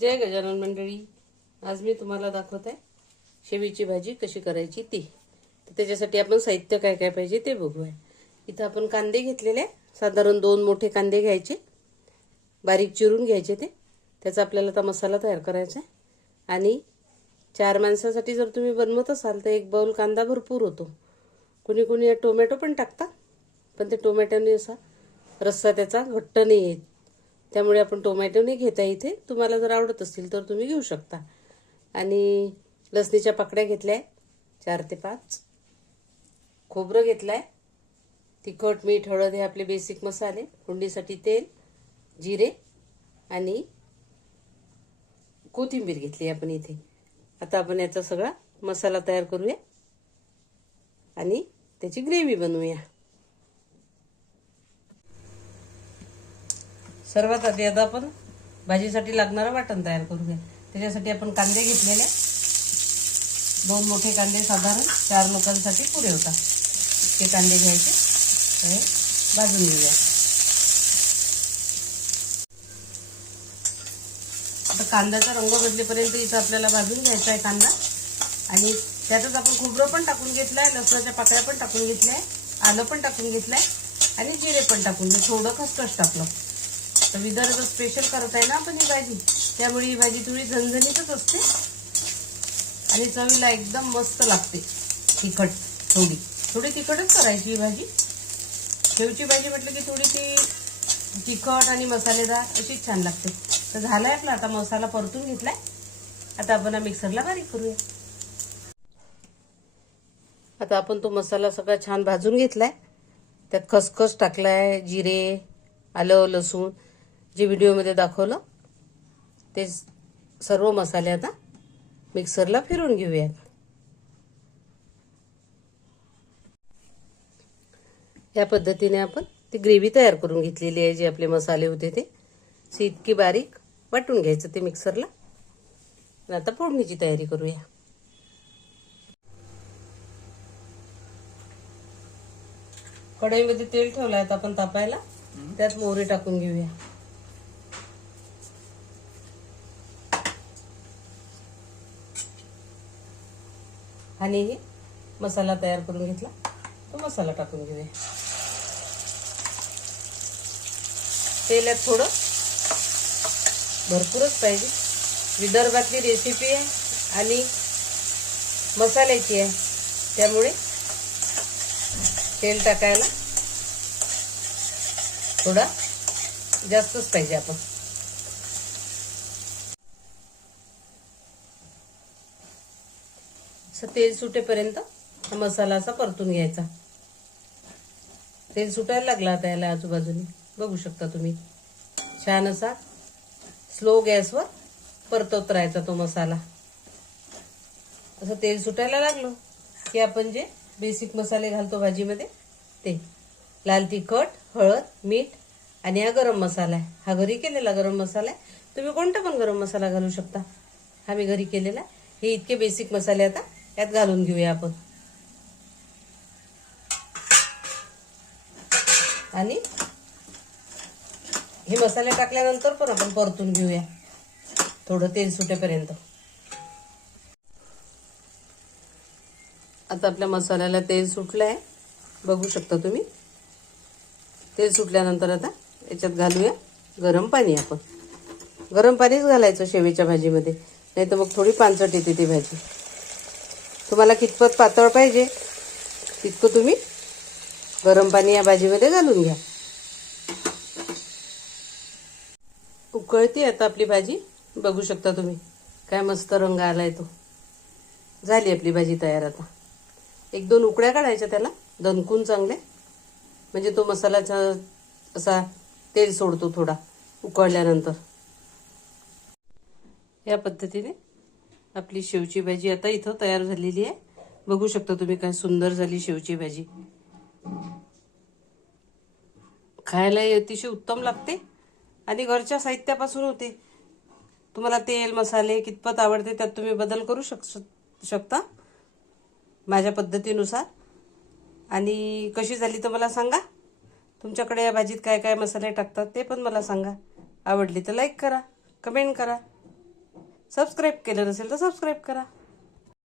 जय गजानन मंडळी. आज मी तुम्हाला दाखवत आहे शेवीची भाजी कशी करायची ती. तर त्याच्यासाठी आपण साहित्य काय काय पाहिजे ते बघूया. इथं आपण कांदे घेतलेले, साधारण 2 मोठे कांदे घ्यायचे, बारीक चिरून घ्यायचे. त्याचा आपल्याला आता मसाला तयार करायचा आहे. आणि 4 माणसासाठी जर तुम्ही बनवत असाल तर 1 बाउल कांदा भरपूर होतो. कोणी कोणी टोमॅटो पण टाकतात, पण ते टोमॅटोने असा रस्सा त्याचा घट्ट नाही येत. त्यामुळे आपण टोमॅटो नाही घेता इथे. तुम्हाला जर आवडत असतील तर तुम्ही घेऊ शकता. आणि लसणीच्या पाकळ्या घेतल्या 4 ते 5. खोबरं घेतलंय. तिखट, मीठ, हळद हे आपले बेसिक मसाले. फोडणीसाठी तेल, जिरे आणि कोथिंबीर घेतली आपण इथे. आता आपण याचा सगळा मसाला तयार करूया आणि त्याची ग्रेव्ही बनवूया. सर्वात आधी आता आपण भाजीसाठी लागणारं वाटण तयार करूया. त्याच्यासाठी आपण कांदे घेतलेले, 2 मोठे कांदे, साधारण 4 लोकांसाठी पुरे होतात. ते कांदे घ्यायचे, हे भाजून घेऊया. आता कांद्याचा रंग बदलेपर्यंत इथं आपल्याला भाजून घ्यायचा आहे कांदा. आणि त्यातच आपण खोबरं पण टाकून घेतलंय, लसणाच्या पाकळ्या पण टाकून घेतल्या, आलं पण टाकून घेतलंय आणि जिरे पण टाकून घेतलं, थोडं खसखस टाकलं. तर विदर्भ स्पेशल करत आहे ना आपण ही भाजी, त्यामुळे ही भाजी थोडी झणझणीतच असते आणि चवीला एकदम मस्त लागते. तिखट, थोडी तिखटच करायची ही भाजी. शेवची भाजी म्हटलं की थोडी ती तिखट आणि मसालेदार अशीच छान लागते. तर झालाय आपला आता मसाला परतून घेतलाय. आता आपण मिक्सरला बारीक करूया. आता आपण तो मसाला सगळा छान भाजून घेतलाय. त्यात खसखस टाकलाय, जिरे, आलं, लसूण जे व्हिडिओमध्ये दाखवलं ते सर्व मसाले आता मिक्सरला फिरून घेऊयात. या पद्धतीने आपण ती ग्रेव्ही तयार करून घेतलेली आहे. जे आपले मसाले होते ते इतकी बारीक वाटून घ्यायचं ते मिक्सरला. आता फोडणीची तयारी करूया. कढईमध्ये तेल ठेवलंय आता आपण तापायला. त्यात मोहरी टाकून घेऊया. आणि हे मसाला तयार करून घेतला तो मसाला टाकून घेऊया. तेलात थोडं भरपूरच पाहिजे. विदर्भातली रेसिपी आहे आणि मसाल्याची आहे, त्यामुळे तेल टाकायला थोडा जास्तच पाहिजे. आपण तेल सुटेपर्यंत मसाला असा परतून घ्यायचा. तेल सुटायला लागला आता याला आजूबाजूने बघू शकता तुम्ही. छान असा स्लो गॅसवर परतवत राहायचा तो मसाला. असं तेल सुटायला लागलं की आपण जे बेसिक मसाले घालतो भाजीमध्ये ते लाल तिखट, हळद, मीठ आणि हा गरम मसाला आहे. हा घरी केलेला गरम मसाला आहे. तुम्ही कोणता पण गरम मसाला घालू शकता. हा मी घरी केलेला. हे इतके बेसिक मसाले आता यात घालून घेऊया आपण. आणि हे मसाले टाकल्यानंतर पण आपण परतून घेऊया थोडं तेल सुटेपर्यंत. आता आपल्या मसाल्याला तेल सुटलंय बघू शकता तुम्ही. तेल सुटल्यानंतर आता याच्यात घालूया गरम पाणी. आपण गरम पाणीच घालायचं शेवीच्या भाजीमध्ये, नाही तर मग थोडी पांचट येते ती भाजी. तुम्हाला कितपत पातळ पाहिजे तितकं तुम्ही गरम पाणी या भाजीमध्ये घालून घ्या. उकळती आता आपली भाजी बघू शकता तुम्ही. काय मस्त रंग आलाय तो. झाली आपली भाजी तयार. आता 1-2 उकळ्या काढायच्या त्याला दणकून चांगले, म्हणजे तो मसाल्याचा असा तेल सोडतो थोडा उकळल्यानंतर. या पद्धतीने आपली शेवची भाजी आता इथं तयार झालेली आहे. बघू शकता तुम्ही काय सुंदर झाली शेवची भाजी. खायला अतिशय उत्तम लागते आणि घरच्या साहित्यापासून होते. तुम्हाला तेल मसाले कितपत आवडते त्यात तुम्ही बदल करू शकता माझ्या पद्धतीनुसार. आणि कशी झाली तर मला सांगा. तुमच्याकडे या भाजीत काय काय मसाले टाकतात ते पण मला सांगा. आवडली तर लाईक करा, कमेंट करा. सबस्क्राईब केलं नसेल तर सबस्क्राईब करा.